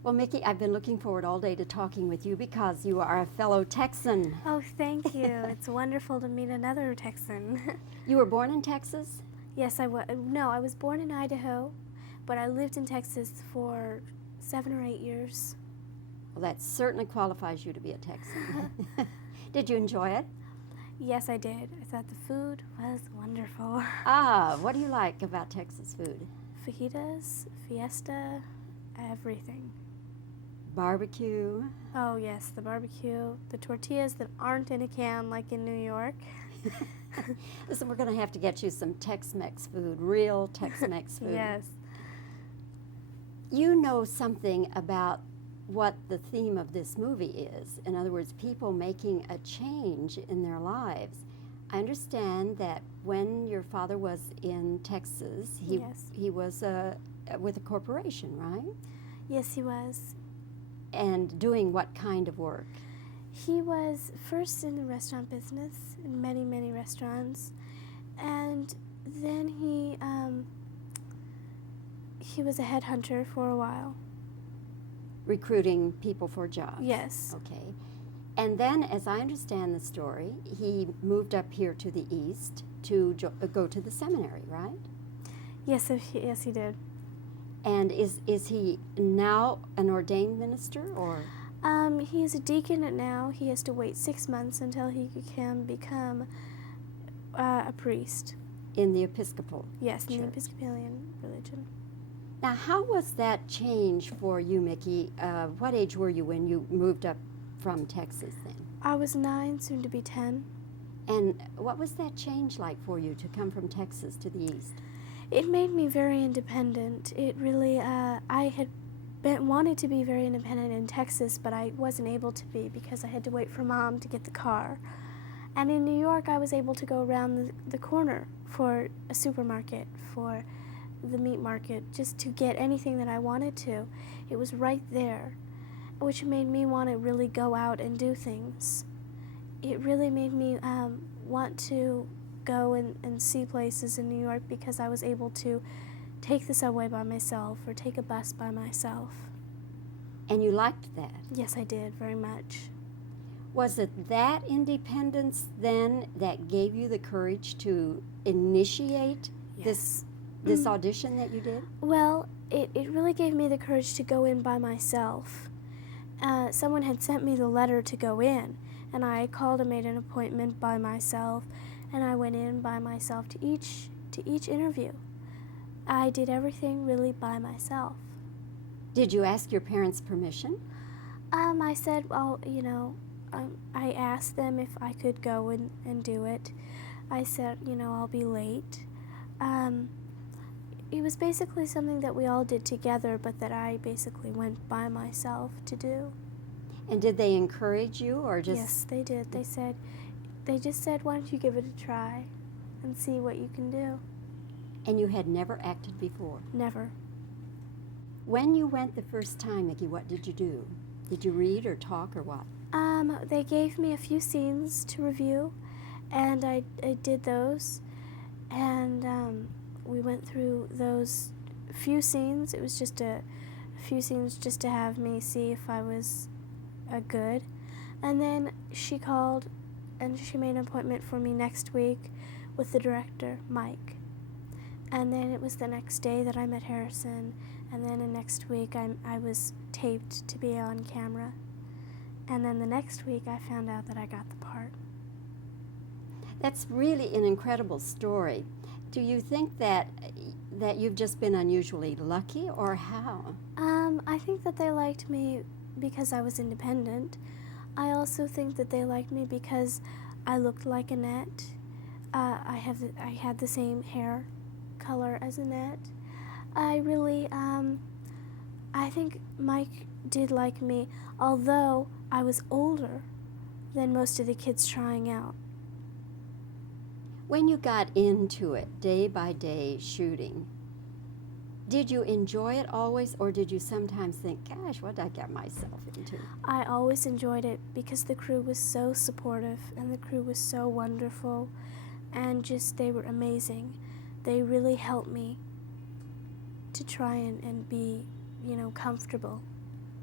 Well, Mikki, I've been looking forward all day to talking with you because you are a fellow Texan. Oh, thank you. It's wonderful to meet another Texan. You were born in Texas? Yes, I was. No, I was born in Idaho, but I lived in Texas for 7 or 8 years. Well, that certainly qualifies you to be a Texan. Did you enjoy it? Yes, I did. I thought the food was wonderful. Ah, what do you like about Texas food? Fajitas, fiesta, everything. Barbecue? Oh, yes, the barbecue, the tortillas that aren't in a can like in New York. Listen, we're going to have to get you some Tex-Mex food, real Tex-Mex food. Yes. You know something about what the theme of this movie is. In other words, people making a change in their lives. I understand that when your father was in Texas, Yes. he was with a corporation, right? Yes, he was. And doing what kind of work? He was first in the restaurant business, in many, many restaurants, and then he was a headhunter for a while. Recruiting people for jobs? Yes. Okay. And then, as I understand the story, he moved up here to the east to go to the seminary, right? Yes, he did. And is he now an ordained minister, or? He is a deacon now. He has to wait 6 months until he can become a priest. In the Episcopal Yes, in Church. the Episcopalian religion. Now, how was that change for you, Mikki? What age were you when you moved up from Texas then? I was 9, soon to be 10. And what was that change like for you to come from Texas to the east? It made me very independent. It really, I had wanted to be very independent in Texas, but I wasn't able to be because I had to wait for Mom to get the car. And in New York, I was able to go around the corner for a supermarket, for the meat market, just to get anything that I wanted to. It was right there, which made me want to really go out and do things. It really made me want to go and see places in New York because I was able to take the subway by myself or take a bus by myself. And you liked that? Yes, I did, very much. Was it that independence then that gave you the courage to initiate Yes. this audition that you did? Well, it really gave me the courage to go in by myself. Someone had sent me the letter to go in, and I called and made an appointment by myself, and I went in by myself to each interview. I did everything really by myself. Did you ask your parents' permission? I said, well, I asked them if I could go and do it. I said, I'll be late. It was basically something that we all did together, but that I basically went by myself to do. And did they encourage you, or just? Yes, they did. They just said, why don't you give it a try and see what you can do? And you had never acted before? Never. When you went the first time, Mikki, what did you do? Did you read or talk or what? They gave me a few scenes to review, and I did those, and we went through those few scenes. It was just a few scenes just to have me see if I was good. And then she called, and she made an appointment for me next week with the director, Mike. And then it was the next day that I met Harrison, and then the next week I was taped to be on camera. And then the next week I found out that I got the part. That's really an incredible story. Do you think that you've just been unusually lucky, or how? I think that they liked me because I was independent. I also think that they liked me because I looked like Annette. I had the same hair color as Annette. I think Mike did like me, although I was older than most of the kids trying out. When you got into it, day by day shooting, did you enjoy it always, or did you sometimes think, gosh, what did I get myself into? I always enjoyed it because the crew was so supportive and the crew was so wonderful, and just they were amazing. They really helped me to try and be, comfortable.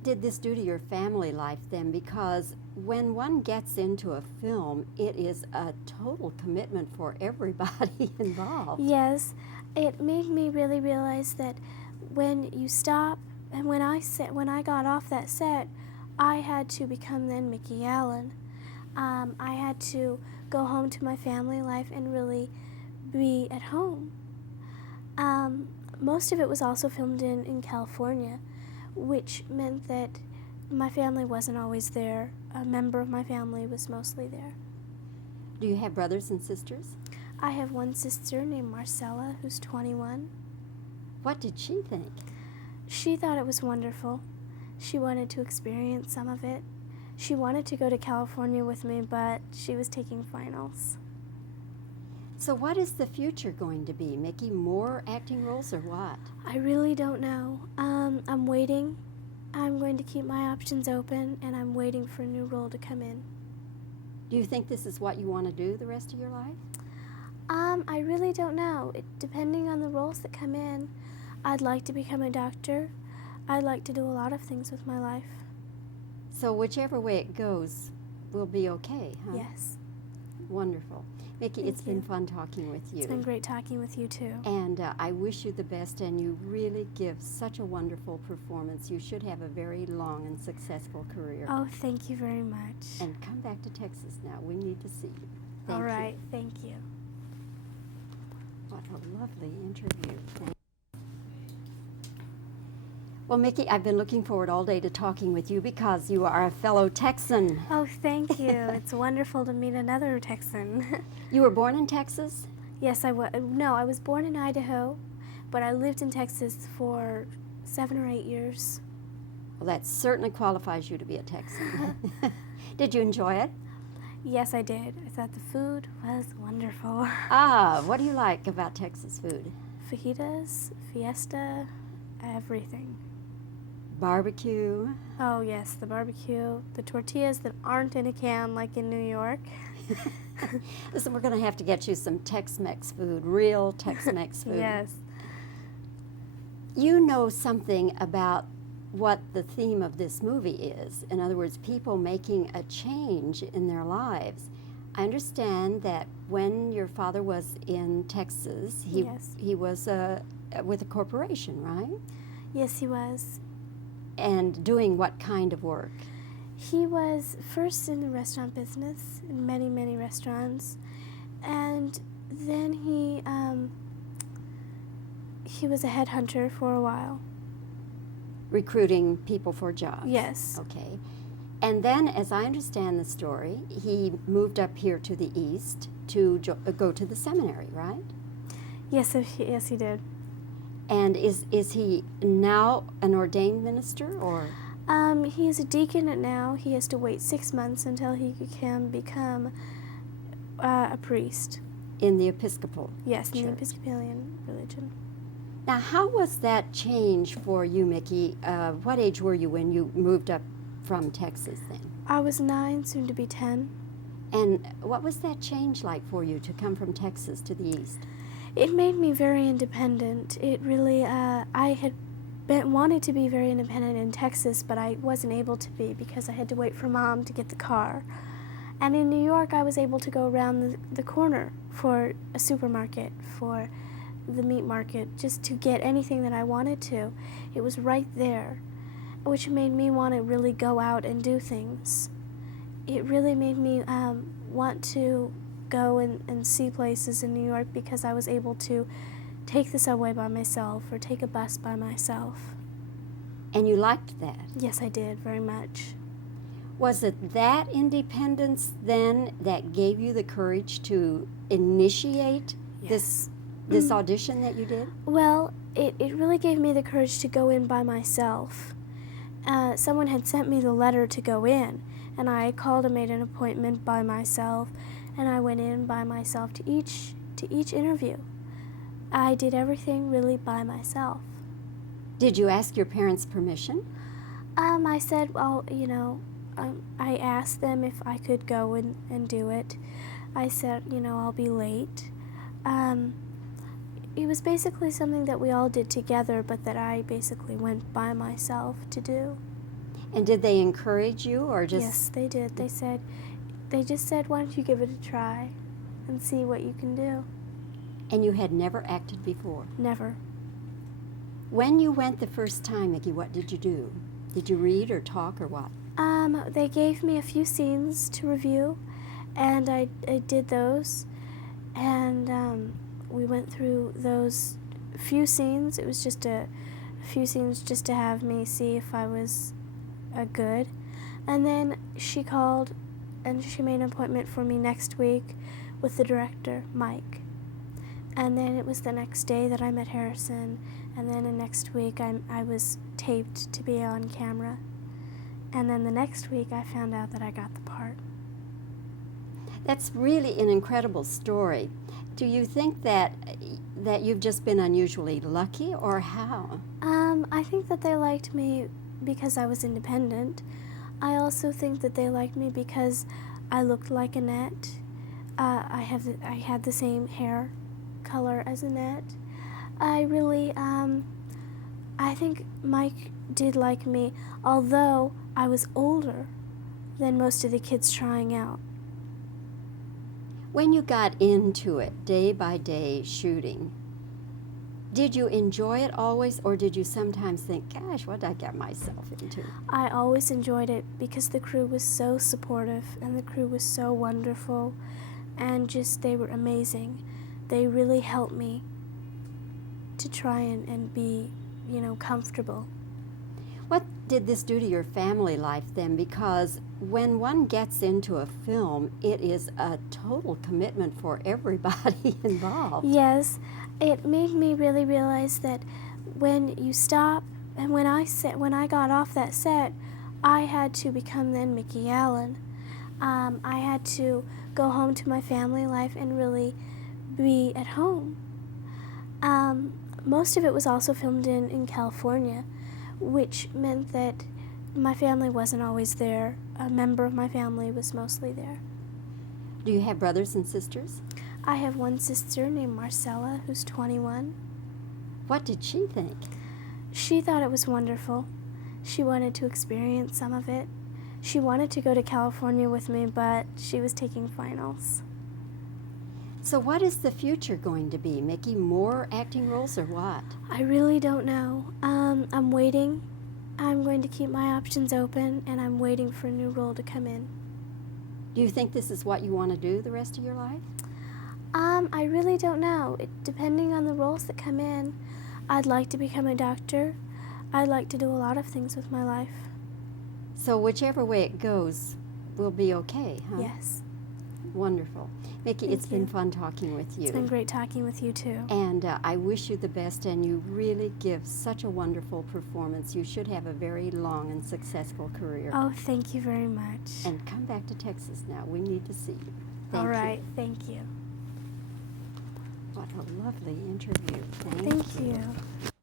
did this do to your family life then? Because when one gets into a film, it is a total commitment for everybody involved. Yes, it made me really realize that when you stop, and when I got off that set, I had to become then Mikki Allen. I had to go home to my family life and really be at home. Most of it was also filmed in California, which meant that my family wasn't always there. A member of my family was mostly there. Do you have brothers and sisters? I have one sister named Marcella, who's 21. What did she think? She thought it was wonderful. She wanted to experience some of it. She wanted to go to California with me, but she was taking finals. So what is the future going to be, Mikki? More acting roles or what? I really don't know. I'm waiting. I'm going to keep my options open, and I'm waiting for a new role to come in. Do you think this is what you want to do the rest of your life? I really don't know. Depending on the roles that come in, I'd like to become a doctor. I'd like to do a lot of things with my life. So whichever way it goes will be okay, huh? Yes. Wonderful. Mikki, it's been fun talking with you. It's been great talking with you too. And I wish you the best, and you really give such a wonderful performance. You should have a very long and successful career. Oh, thank you very much. And come back to Texas now. We need to see you. Thank All you. right, thank you. What a lovely interview. Well, Mikki, I've been looking forward all day to talking with you because you are a fellow Texan. Oh, thank you. It's wonderful to meet another Texan. You were born in Texas? Yes, I was. No, I was born in Idaho, but I lived in Texas for 7 or 8 years. Well, that certainly qualifies you to be a Texan. Did you enjoy it? Yes, I did. I thought the food was wonderful. Ah, what do you like about Texas food? Fajitas, fiesta, everything. Barbecue. Oh, yes, the barbecue, the tortillas that aren't in a can like in New York. Listen, we're going to have to get you some Tex-Mex food, real Tex-Mex food. Yes. You know something about what the theme of this movie is. In other words, people making a change in their lives. I understand that when your father was in Texas, he was with a corporation, right? Yes, he was. And doing what kind of work? He was first in the restaurant business, in many, many restaurants, and then he was a headhunter for a while. Recruiting people for jobs? Yes. Okay. And then, as I understand the story, he moved up here to the east to go to the seminary, right? Yes, he did. And is he now an ordained minister, or? He is a deacon now. He has to wait 6 months until he can become a priest. In the Episcopal Yes, Church. in the Episcopalian religion. Now, how was that change for you, Mikki? What age were you when you moved up from Texas then? I was 9, soon to be 10. And what was that change like for you to come from Texas to the east? It made me very independent. It really, I had wanted to be very independent in Texas, but I wasn't able to be because I had to wait for Mom to get the car. And in New York, I was able to go around the corner for a supermarket, for the meat market, just to get anything that I wanted to. It was right there, which made me want to really go out and do things. It really made me want to go and see places in New York because I was able to take the subway by myself or take a bus by myself. And you liked that? Yes, I did, very much. Was it that independence then that gave you the courage to initiate Yes. this audition that you did? Well, it really gave me the courage to go in by myself. Someone had sent me the letter to go in, and I called and made an appointment by myself, and I went in by myself to each interview. I did everything really by myself. Did you ask your parents' permission? I said, well, I asked them if I could go and do it. I said, I'll be late. It was basically something that we all did together, but that I basically went by myself to do. And did they encourage you or just... Yes, they did. They just said, why don't you give it a try and see what you can do? And you had never acted before? Never. When you went the first time, Mikki, what did you do? Did you read or talk or what? They gave me a few scenes to review, and I did those. And we went through those few scenes. It was just a few scenes just to have me see if I was good. And then she called and she made an appointment for me next week with the director, Mike. And then it was the next day that I met Harrison, and then the next week I was taped to be on camera. And then the next week I found out that I got the part. That's really an incredible story. Do you think that you've just been unusually lucky, or how? I think that they liked me because I was independent. I also think that they liked me because I looked like Annette. I had the same hair color as Annette. I think Mike did like me, although I was older than most of the kids trying out. When you got into it, day by day shooting, did you enjoy it always, or did you sometimes think, gosh, what did I get myself into? I always enjoyed it because the crew was so supportive and the crew was so wonderful, and just they were amazing. They really helped me to try and be, comfortable. What did this do to your family life then? Because when one gets into a film, it is a total commitment for everybody involved. Yes, it made me really realize that when you stop, and when I got off that set, I had to become then Mikki Allen. I had to go home to my family life and really be at home. Most of it was also filmed in California, which meant that my family wasn't always there. A member of my family was mostly there. Do you have brothers and sisters? I have one sister named Marcella, who's 21. What did she think? She thought it was wonderful. She wanted to experience some of it. She wanted to go to California with me, but she was taking finals. So what is the future going to be, Mikki? More acting roles or what? I really don't know. I'm waiting. I'm going to keep my options open, and I'm waiting for a new role to come in. Do you think this is what you want to do the rest of your life? I really don't know. Depending on the roles that come in, I'd like to become a doctor. I'd like to do a lot of things with my life. So whichever way it goes, we'll be okay, huh? Yes. Wonderful. Mikki, it's been fun talking with you. It's been great talking with you, too. And I wish you the best, and you really give such a wonderful performance. You should have a very long and successful career. Oh, thank you very much. And come back to Texas now. We need to see you. All right. Thank you. What a lovely interview. Thank you.